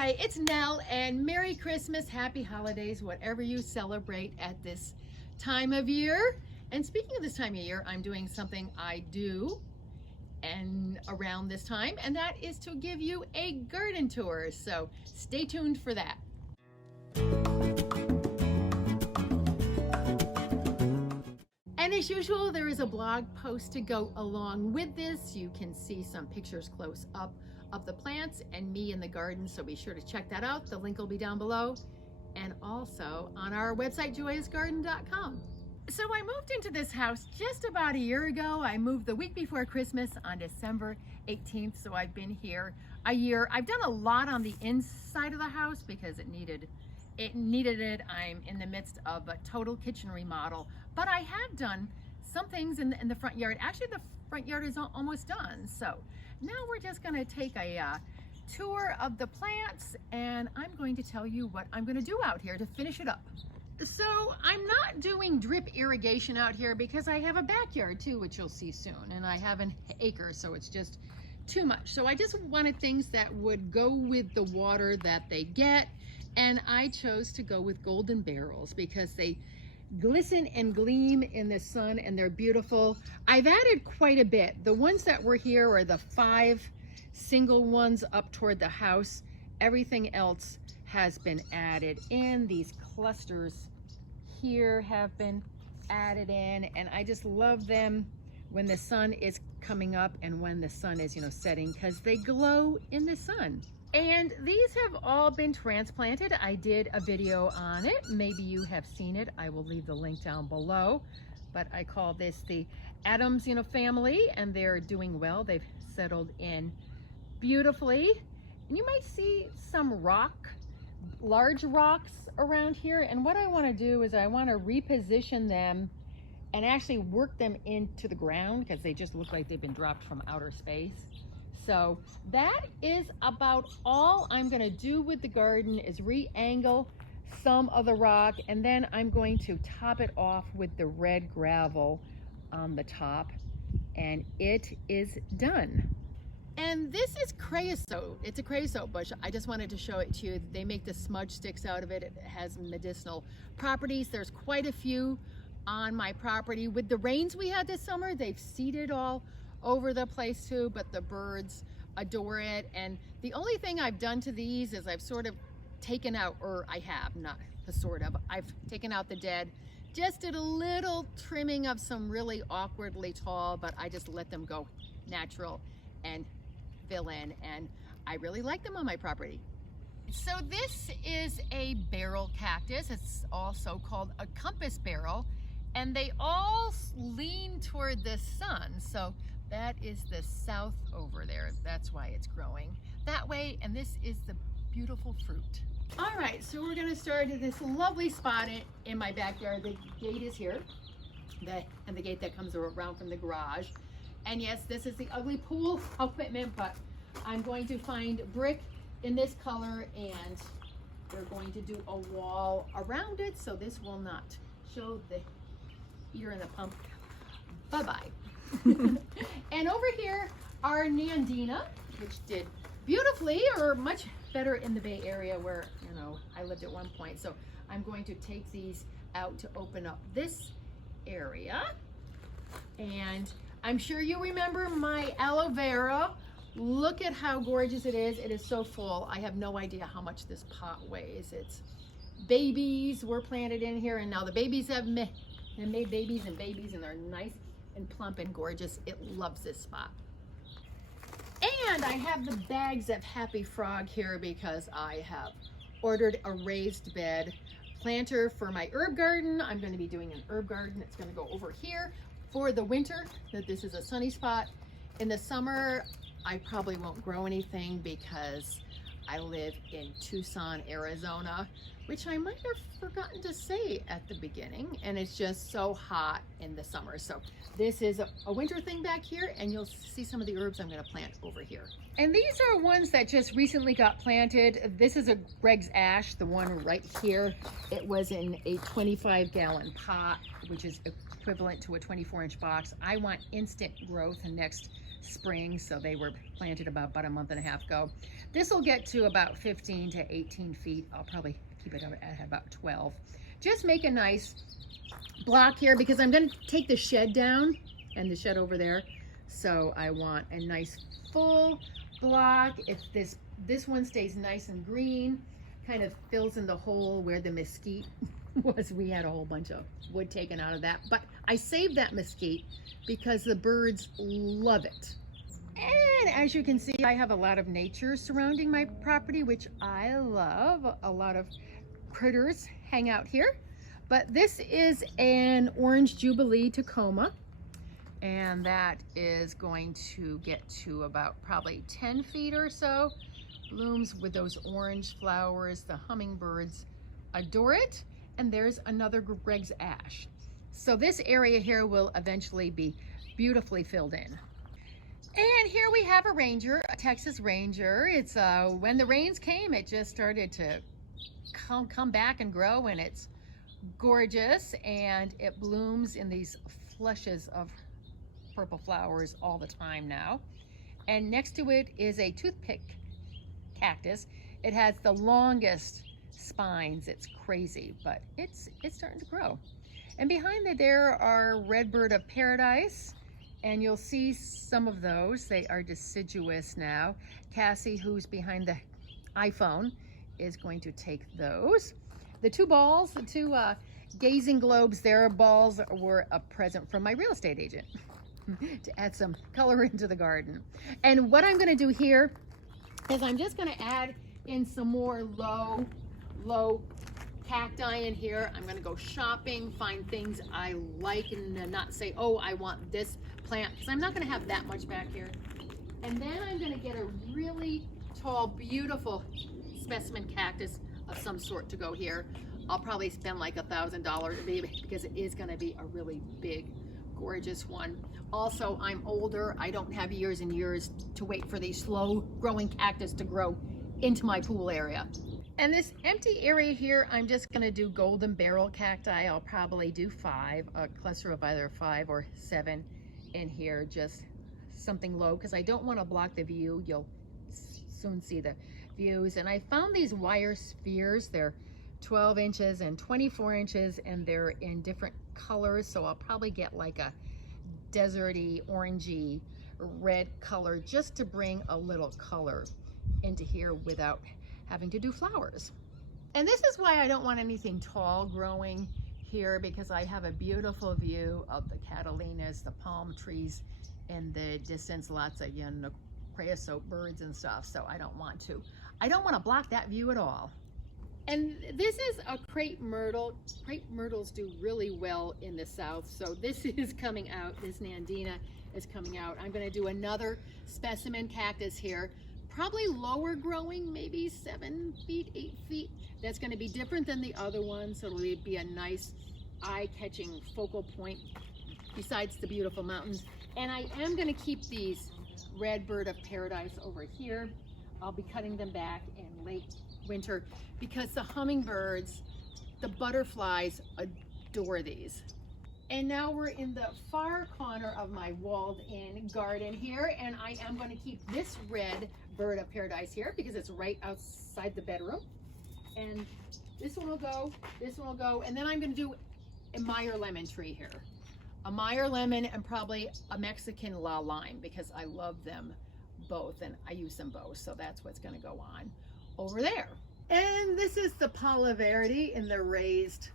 Hi, it's Nell, and Merry Christmas, Happy Holidays, whatever you celebrate at this time of year. And speaking of this time of year, I'm doing something I do and around this time, and that is to give you a garden tour. So stay tuned for that. And as usual, there is a blog post to go along with this. You can see some pictures close up of the plants and me in the garden, so be sure to check that out. The link will be down below, and also on our website, JoyUsgarden.com. So I moved into this house just about a year ago. I moved the week before Christmas on December 18th, so I've been here a year. I've done a lot on the inside of the house because it needed it. I'm in the midst of a total kitchen remodel, but I have done some things in the front yard. Actually, the front yard is almost done. So now we're just going to take a tour of the plants, and I'm going to tell you what I'm going to do out here to finish it up. So I'm not doing drip irrigation out here because I have a backyard too, which you'll see soon, and I have an acre, so it's just too much. So I just wanted things that would go with the water that they get, and I chose to go with golden barrels because they glisten and gleam in the sun and they're beautiful. I've added quite a bit. The ones that were here are the 5 single ones up toward the house. Everything else has been added in. These clusters here have been added in, and I just love them when the sun is coming up and when the sun is, setting, because they glow in the sun. And these have all been transplanted. I did a video on it. Maybe you have seen it. I will leave the link down below. But I call this the Adams, family, and they're doing well. They've settled in beautifully. And you might see some large rocks around here. And what I want to do is I want to reposition them and actually work them into the ground because they just look like they've been dropped from outer space. So that is about all I'm going to do with the garden, is re-angle some of the rock, and then I'm going to top it off with the red gravel on the top, and it is done. And this is creosote. It's a creosote bush. I just wanted to show it to you. They make the smudge sticks out of it. It has medicinal properties. There's quite a few on my property. With the rains we had this summer, they've seeded all over the place too, but the birds adore it. And the only thing I've done to these is I've sort of taken out, or I have, not sort of, I've taken out the dead, just did a little trimming of some really awkwardly tall, but I just let them go natural and fill in, and I really like them on my property. So this is a barrel cactus. It's also called a compass barrel, and they all lean toward the sun. So that is the south over there. That's why it's growing that way. And this is the beautiful fruit. All right, so we're gonna start at this lovely spot in my backyard. The gate is here, and the gate that comes around from the garage. And yes, this is the ugly pool equipment, but I'm going to find brick in this color, and we're going to do a wall around it so this will not show the ear in the pump. Bye-bye. And over here are Nandina, which did beautifully, or much better in the Bay Area where, I lived at one point. So I'm going to take these out to open up this area. And I'm sure you remember my aloe vera. Look at how gorgeous it is. It is so full. I have no idea how much this pot weighs. It's babies were planted in here, and now the babies have made babies, and they're nice and plump and gorgeous. It loves this spot. And I have the bags of Happy Frog here because I have ordered a raised bed planter for my herb garden. I'm going to be doing an herb garden. It's going to go over here for the winter, that this is a sunny spot. In the summer, I probably won't grow anything because I live in Tucson, Arizona, which I might have forgotten to say at the beginning, and it's just so hot in the summer. So this is a winter thing back here, and you'll see some of the herbs I'm going to plant over here. And these are ones that just recently got planted. This is a Greg's Ash, the one right here. It was in a 25-gallon pot, which is equivalent to a 24-inch box. I want instant growth in the next spring, so they were planted about a month and a half ago. This will get to about 15 to 18 feet. I'll probably keep it at about 12. Just make a nice block here because I'm going to take the shed down and the shed over there. So I want a nice full block. If this one stays nice and green, kind of fills in the hole where the mesquite was. We had a whole bunch of wood taken out of that, but I saved that mesquite because the birds love it. And as you can see, I have a lot of nature surrounding my property, which I love. A lot of critters hang out here. But this is an orange jubilee Tacoma, and that is going to get to about probably 10 feet or so. Blooms with those orange flowers. The hummingbirds adore it. And there's another Greg's ash. So this area here will eventually be beautifully filled in. And here we have a ranger, a Texas ranger. It's when the rains came, it just started to come back and grow, and it's gorgeous, and it blooms in these flushes of purple flowers all the time now. And next to it is a toothpick cactus. It has the longest spines. It's crazy, but it's starting to grow. And behind it there are redbird of paradise, and you'll see some of those. They are deciduous now. Cassie, who's behind the iPhone, is going to take those. The two balls, the two gazing globes, their balls were a present from my real estate agent to add some color into the garden. And what I'm going to do here is I'm just going to add in some more low cacti in here. I'm going to go shopping, find things I like, and not say, oh, I want this plant, because I'm not going to have that much back here. And then I'm going to get a really tall, beautiful specimen cactus of some sort to go here. I'll probably spend like $1,000 maybe, because it is going to be a really big, gorgeous one. Also, I'm older. I don't have years and years to wait for these slow growing cactus to grow into my pool area. And this empty area here, I'm just going to do golden barrel cacti. I'll probably do 5, a cluster of either 5 or 7 in here, just something low, because I don't want to block the view. You'll soon see the views. And I found these wire spheres. They're 12 inches and 24 inches, and they're in different colors. So I'll probably get like a deserty, orangey, red color, just to bring a little color into here without having to do flowers. And this is why I don't want anything tall growing here, because I have a beautiful view of the Catalinas, the palm trees in the distance, lots of creosote birds and stuff. So I don't want to block that view at all. And this is a crepe myrtle. Crepe myrtles do really well in the south. So this is coming out, this Nandina is coming out. I'm going to do another specimen cactus here, probably lower growing, maybe 7 feet, 8 feet. That's going to be different than the other one, so it'll be a nice eye-catching focal point besides the beautiful mountains. And I am going to keep these redbird of paradise over here. I'll be cutting them back in late winter because the hummingbirds, the butterflies adore these. And now we're in the far corner of my walled-in garden here, and I am going to keep this red bird of paradise here because it's right outside the bedroom. And this one will go, this one will go, and then I'm going to do a Meyer lemon tree here. A Meyer lemon and probably a Mexican la lime, because I love them both and I use them both. So that's what's going to go on over there. And this is the Palo Verde in the raised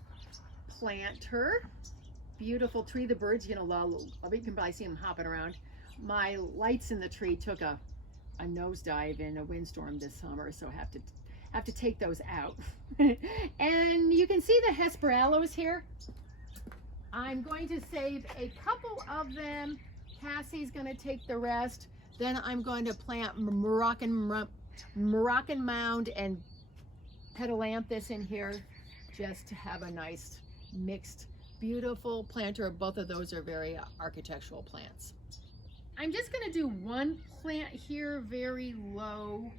planter. Beautiful tree. The birds, you can probably see them hopping around. My lights in the tree took a nosedive in a windstorm this summer, so I have to take those out. And you can see the Hesperaloes here. I'm going to save a couple of them. Cassie's going to take the rest. Then I'm going to plant Moroccan mound and Petalanthus in here, just to have a nice mixed, beautiful planter. Both of those are very architectural plants. I'm just going to do one plant here, very low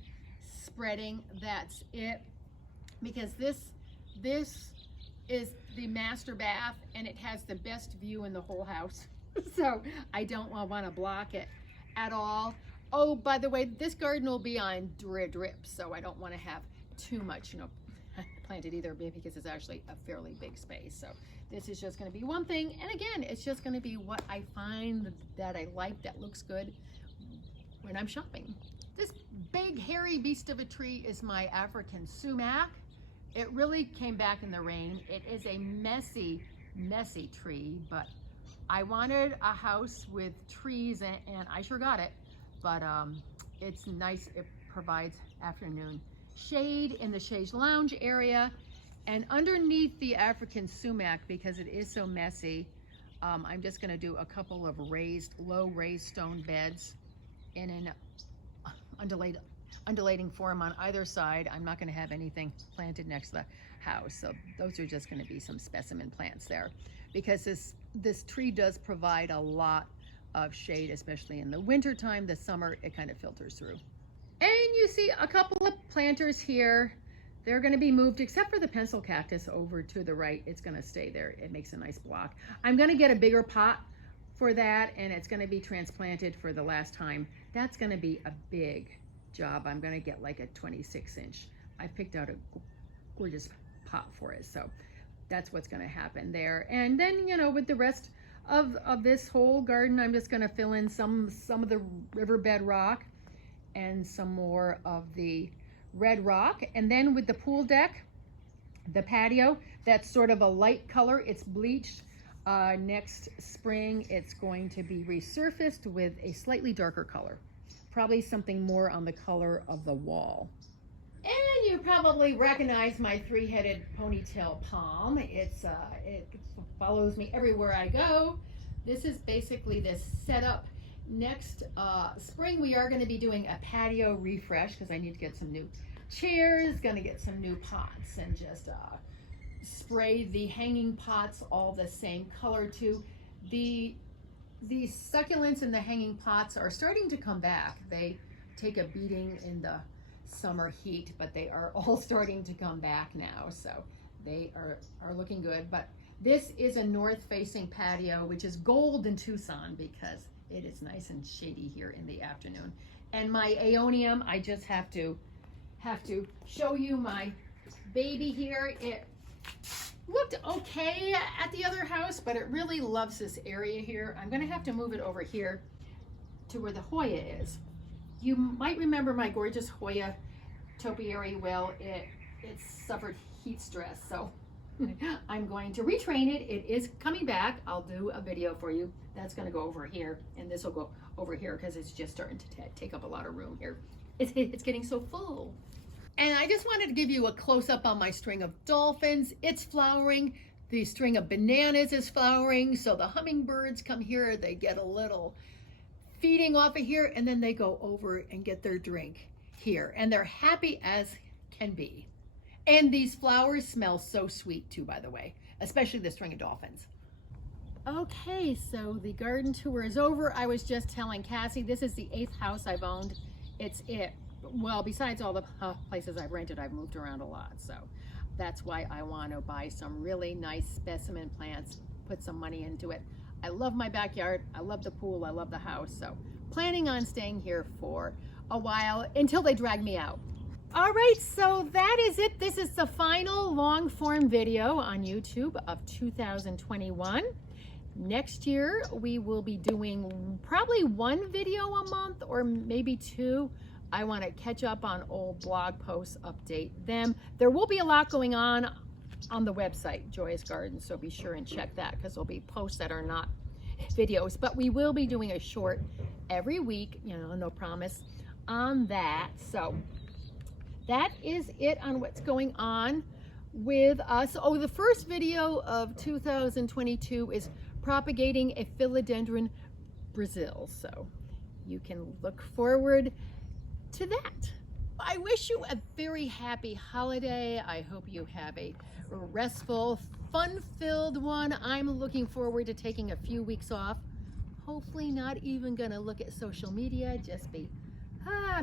spreading. That's it, because this is the master bath and it has the best view in the whole house. So I don't want to block it at all. Oh, by the way, this garden will be on drip, so I don't want to have too much, planted either, because it's actually a fairly big space. So this is just going to be one thing, and again, it's just going to be what I find that I like, that looks good when I'm shopping. This big hairy beast of a tree is my African sumac. It really came back in the rain. It is a messy tree, but I wanted a house with trees, and I sure got it. But it's nice. It provides afternoon shade in the chaise lounge area, and underneath the African sumac, because it is so messy, I'm just going to do a couple of low raised stone beds in an undulating form on either side. I'm not going to have anything planted next to the house, so those are just going to be some specimen plants there, because this tree does provide a lot of shade, especially in the winter time. The summer, it kind of filters through. And you see a couple of planters here. They're going to be moved, except for the pencil cactus over to the right. It's going to stay there. It makes a nice block. I'm going to get a bigger pot for that, and it's going to be transplanted for the last time. That's going to be a big job. I'm going to get like a 26-inch. I picked out a gorgeous pot for it, so that's what's going to happen there. And then, with the rest of this whole garden, I'm just going to fill in some of the riverbed rock and some more of the red rock. And then with the pool deck, the patio, that's sort of a light color. It's bleached. Next spring, it's going to be resurfaced with a slightly darker color, probably something more on the color of the wall. And you probably recognize my three-headed ponytail palm. It follows me everywhere I go. This is basically this setup. Next spring, we are going to be doing a patio refresh, because I need to get some new chairs, going to get some new pots, and just spray the hanging pots all the same color too. The succulents in the hanging pots are starting to come back. They take a beating in the summer heat, but they are all starting to come back now, so they are looking good. But this is a north-facing patio, which is gold in Tucson, because it is nice and shady here in the afternoon. And my aeonium, I just have to show you my baby here. It looked okay at the other house, but it really loves this area here. I'm gonna have to move it over here to where the Hoya is. You might remember my gorgeous Hoya topiary. Well, it suffered heat stress, so I'm going to retrain it. It is coming back. I'll do a video for you. That's going to go over here, and this will go over here, because it's just starting to take up a lot of room here. It's getting so full. And I just wanted to give you a close-up on my string of dolphins. It's flowering. The string of bananas is flowering, so the hummingbirds come here. They get a little feeding off of here, and then they go over and get their drink here, and they're happy as can be. And these flowers smell so sweet too, by the way, especially the string of dolphins. Okay, so the garden tour is over. I was just telling Cassie, this is the 8th house I've owned. Well, besides all the places I've rented, I've moved around a lot, so that's why I want to buy some really nice specimen plants, put some money into it. I love my backyard, I love the pool, I love the house, so planning on staying here for a while until they drag me out. All right, so that is it. This is the final long form video on YouTube of 2021. Next year, we will be doing probably 1 video a month, or maybe 2. I want to catch up on old blog posts, update them. There will be a lot going on the website, JoyUsgarden, so be sure and check that, because there'll be posts that are not videos, but we will be doing a short every week, no promise on that. So that is it on what's going on with us. Oh, the first video of 2022 is propagating a philodendron Brazil, so you can look forward to that. I wish you a very happy holiday. I hope you have a restful, fun-filled one. I'm looking forward to taking a few weeks off. Hopefully not even gonna look at social media, just be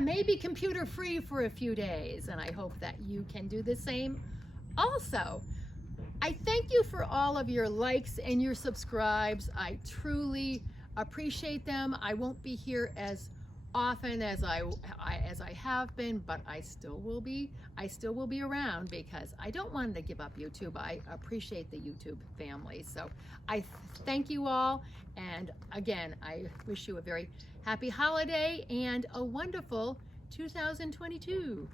maybe computer free for a few days, and I hope that you can do the same also. I thank you for all of your likes and your subscribes. I truly appreciate them. I won't be here as often as I have been, but I still will be around because I don't want to give up YouTube. I appreciate the YouTube family. So I thank you all, and again, I wish you a very happy holiday and a wonderful 2022.